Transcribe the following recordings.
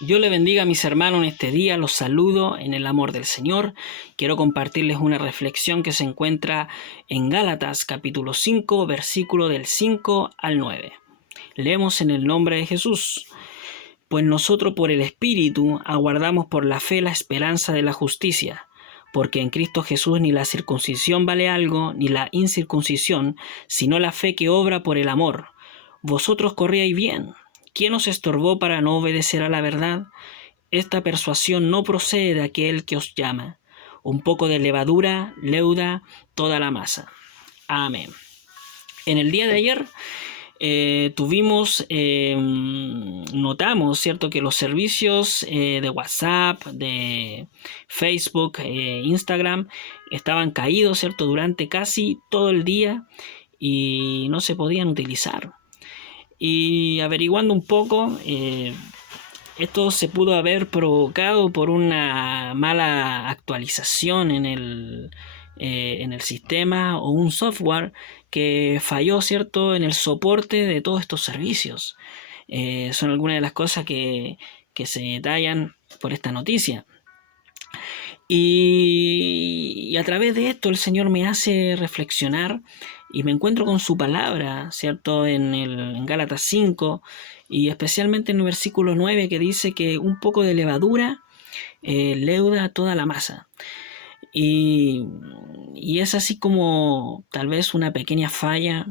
Dios le bendiga a mis hermanos en este día, los saludo en el amor del Señor. Quiero compartirles una reflexión que se encuentra en Gálatas capítulo 5, versículo del 5 al 9. Leemos en el nombre de Jesús. Pues nosotros por el Espíritu aguardamos por la fe la esperanza de la justicia, porque en Cristo Jesús ni la circuncisión vale algo, ni la incircuncisión, sino la fe que obra por el amor. Vosotros corríais bien. ¿Quién os estorbó para no obedecer a la verdad? Esta persuasión no procede de aquel que os llama. Un poco de levadura leuda toda la masa. Amén. En el día de ayer notamos, ¿cierto?, que los servicios de WhatsApp, de Facebook, Instagram, estaban caídos, ¿cierto?, durante casi todo el día y no se podían utilizar. Y averiguando un poco, esto se pudo haber provocado por una mala actualización en el sistema o un software que falló, ¿cierto?, en el soporte de todos estos servicios. Son algunas de las cosas que se detallan por esta noticia. Y a través de esto el Señor me hace reflexionar y me encuentro con su palabra, ¿cierto?, en Gálatas 5 y especialmente en el versículo 9 que dice que un poco de levadura leuda toda la masa. Y es así como tal vez una pequeña falla,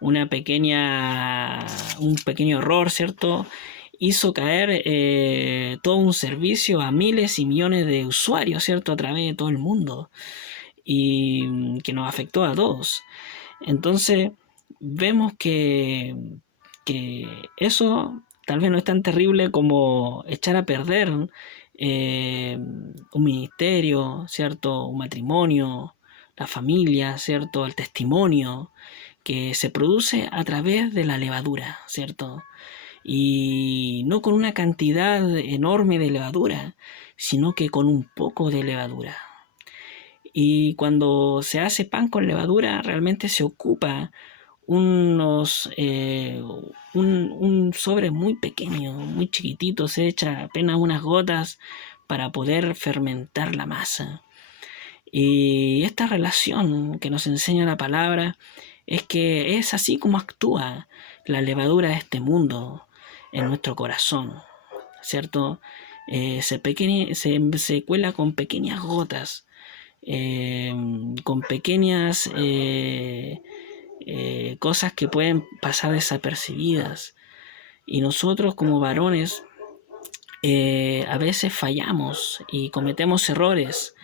un pequeño error, ¿cierto?, hizo caer todo un servicio a miles y millones de usuarios, ¿cierto?, a través de todo el mundo y que nos afectó a todos. Entonces vemos que eso tal vez no es tan terrible como echar a perder un ministerio, ¿cierto?, un matrimonio, la familia, ¿cierto?, el testimonio que se produce a través de la levadura, ¿cierto?, y no con una cantidad enorme de levadura, sino que con un poco de levadura. Y cuando se hace pan con levadura, realmente se ocupa un sobre muy pequeño, muy chiquitito, se echa apenas unas gotas para poder fermentar la masa. Y esta relación que nos enseña la palabra es que es así como actúa la levadura de este mundo en nuestro corazón, ¿cierto? Se cuela con pequeñas gotas, con pequeñas cosas que pueden pasar desapercibidas. Y nosotros como varones a veces fallamos y cometemos errores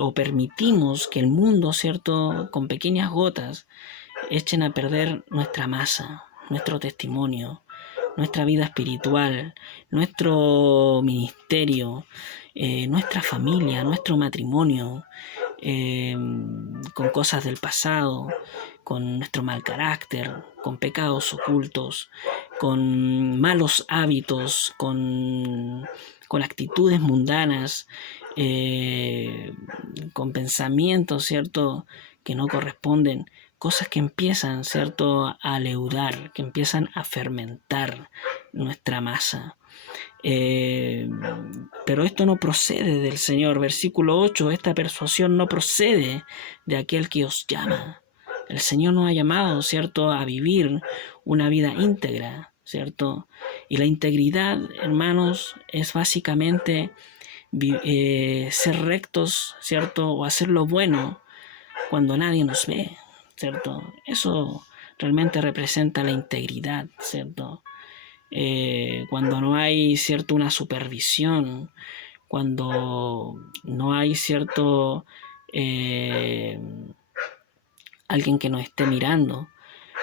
o permitimos que el mundo, ¿cierto?, con pequeñas gotas echen a perder nuestra masa, nuestro testimonio, nuestra vida espiritual, nuestro ministerio, nuestra familia, nuestro matrimonio, con cosas del pasado, con nuestro mal carácter, con pecados ocultos, con malos hábitos, con actitudes mundanas, con pensamientos, ¿cierto?, que no corresponden, cosas que empiezan, ¿cierto?, a leudar, que empiezan a fermentar nuestra masa. Pero esto no procede del Señor. Versículo 8, esta persuasión no procede de aquel que os llama. El Señor nos ha llamado, ¿cierto?, a vivir una vida íntegra, ¿cierto? Y la integridad, hermanos, es básicamente ser rectos, ¿cierto?, o hacer lo bueno cuando nadie nos ve, ¿cierto? Eso realmente representa la integridad, ¿cierto? Cuando no hay, ¿cierto?, una supervisión, cuando no hay, ¿cierto?, alguien que nos esté mirando.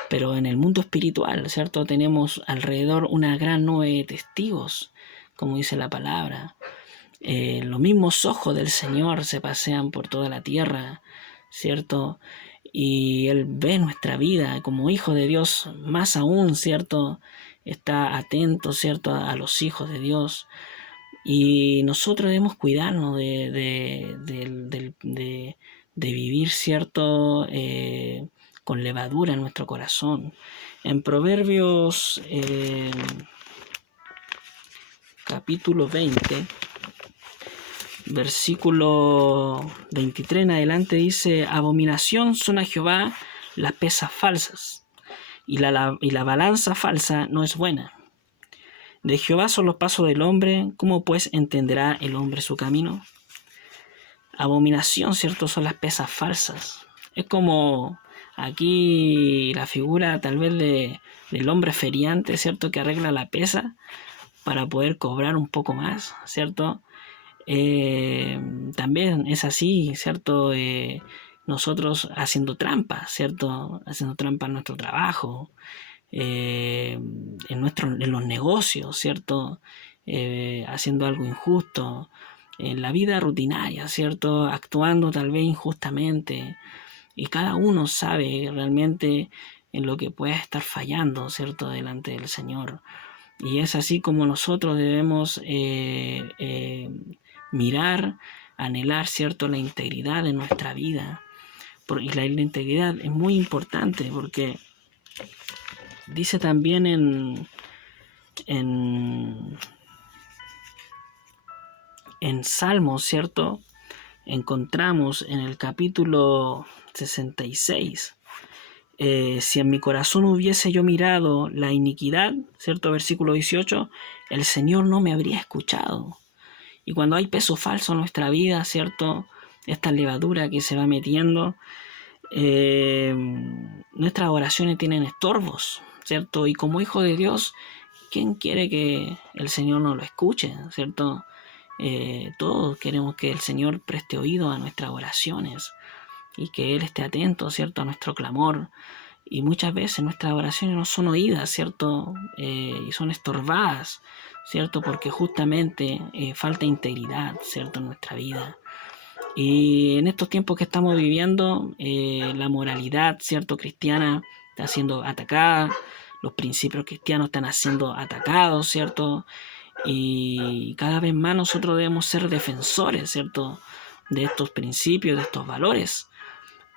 Pero en el mundo espiritual, ¿cierto?, tenemos alrededor una gran nube de testigos, como dice la palabra. Los mismos ojos del Señor se pasean por toda la tierra, ¿cierto? Y Él ve nuestra vida como hijo de Dios, más aún, ¿cierto?, está atento, ¿cierto?, a los hijos de Dios. Y nosotros debemos cuidarnos de vivir, ¿cierto?, con levadura en nuestro corazón. En Proverbios capítulo 20, versículo 23 en adelante dice: abominación son a Jehová las pesas falsas, y la balanza falsa no es buena. De Jehová son los pasos del hombre, ¿cómo pues entenderá el hombre su camino? Abominación, ¿cierto? Son las pesas falsas. Es como aquí la figura tal vez del hombre feriante, ¿cierto? Que arregla la pesa para poder cobrar un poco más, ¿cierto? También es así, ¿cierto? Nosotros haciendo trampa, ¿cierto? Haciendo trampa en nuestro trabajo, en los negocios, ¿cierto? Haciendo algo injusto, en la vida rutinaria, ¿cierto? Actuando tal vez injustamente, y cada uno sabe realmente en lo que puede estar fallando, ¿cierto? Delante del Señor. Y es así como nosotros debemos mirar, anhelar, ¿cierto? La integridad de nuestra vida. Y la integridad es muy importante porque dice también en Salmos, ¿cierto? Encontramos en el capítulo 66, si en mi corazón hubiese yo mirado la iniquidad, ¿cierto? Versículo 18, el Señor no me habría escuchado. Y cuando hay peso falso en nuestra vida, ¿cierto? Esta levadura que se va metiendo, nuestras oraciones tienen estorbos, ¿cierto? Y como hijo de Dios, ¿quién quiere que el Señor no lo escuche, ¿cierto? Todos queremos que el Señor preste oído a nuestras oraciones y que Él esté atento, ¿cierto? A nuestro clamor. Y muchas veces nuestras oraciones no son oídas, ¿cierto? Y son estorbadas, ¿cierto? Porque justamente falta integridad, ¿cierto? En nuestra vida. Y en estos tiempos que estamos viviendo, la moralidad, ¿cierto? Cristiana está siendo atacada, los principios cristianos están siendo atacados, ¿cierto? Y cada vez más nosotros debemos ser defensores, ¿cierto? De estos principios, de estos valores.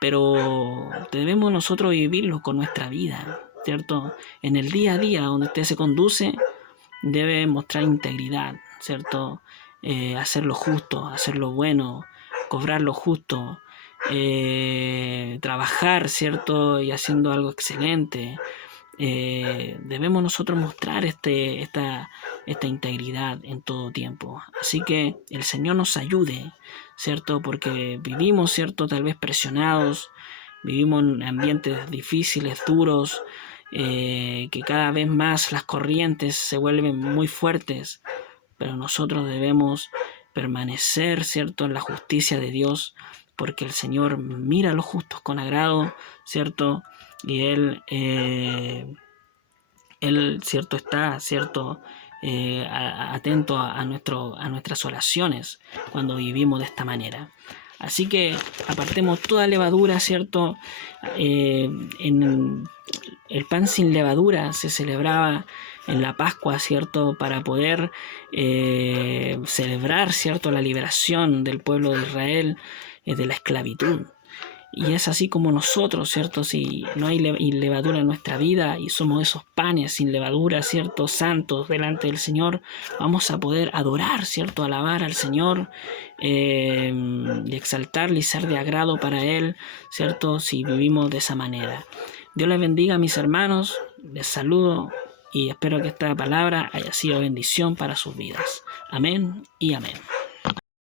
Pero debemos nosotros vivirlos con nuestra vida, ¿cierto? En el día a día donde usted se conduce, debe mostrar integridad, ¿cierto? Hacer lo justo, hacer lo bueno, cobrar lo justo, trabajar, ¿cierto? Y haciendo algo excelente. Debemos nosotros mostrar esta integridad en todo tiempo. Así que el Señor nos ayude, ¿cierto? Porque vivimos, ¿cierto? Tal vez presionados, vivimos en ambientes difíciles, duros, que cada vez más las corrientes se vuelven muy fuertes, pero nosotros debemos permanecer, ¿cierto? En la justicia de Dios, porque el Señor mira a los justos con agrado, ¿cierto? Y Él, ¿cierto? Está, ¿cierto? Atento a nuestras oraciones cuando vivimos de esta manera. Así que apartemos toda levadura, ¿cierto? En el pan sin levadura se celebraba en la Pascua, ¿cierto? Para poder celebrar, ¿cierto? La liberación del pueblo de Israel de la esclavitud. Y es así como nosotros, ¿cierto? Si no hay levadura en nuestra vida y somos esos panes sin levadura, ¿cierto? Santos delante del Señor, vamos a poder adorar, ¿cierto? Alabar al Señor y exaltarle y ser de agrado para Él, ¿cierto? Si vivimos de esa manera. Dios les bendiga a mis hermanos, les saludo y espero que esta palabra haya sido bendición para sus vidas. Amén y amén.